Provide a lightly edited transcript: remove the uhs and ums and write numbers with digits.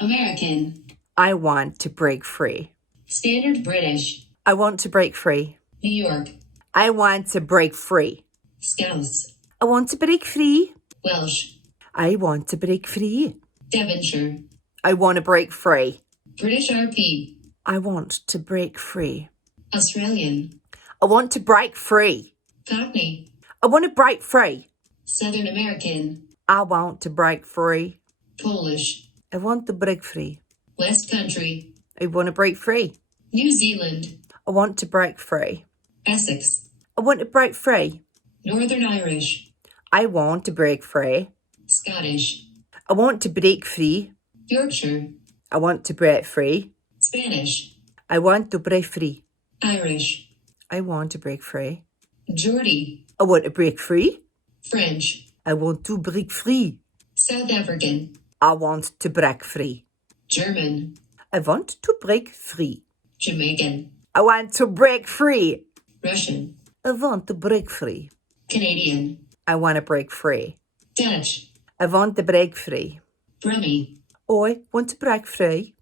American. I want to break free. Standard British. I want to break free. New York. I want to break free. Scouse. I want to break free. Welsh. I want to break free. Devonshire. I want to break free. British RP. I want to break free. Australian. I want to break free. Cockney. I want to break free. Southern American. I want to break free. Polish. I want to break free. West Country. I want to break free. New Zealand. I want to break free. Essex. I want to break free. Northern Irish. I want to break free. Scottish. I want to break free. Yorkshire. I want to break free. Spanish. I want to break free. Irish. I want to break free. Geordie. I want to break free. French. I want to break free. South African. I want to break free. German. I want to break free. Jamaican. I want to break free. Russian. I want to break free. Canadian. I want to break free. Dutch. I want to break free. Brummie. I want to break free.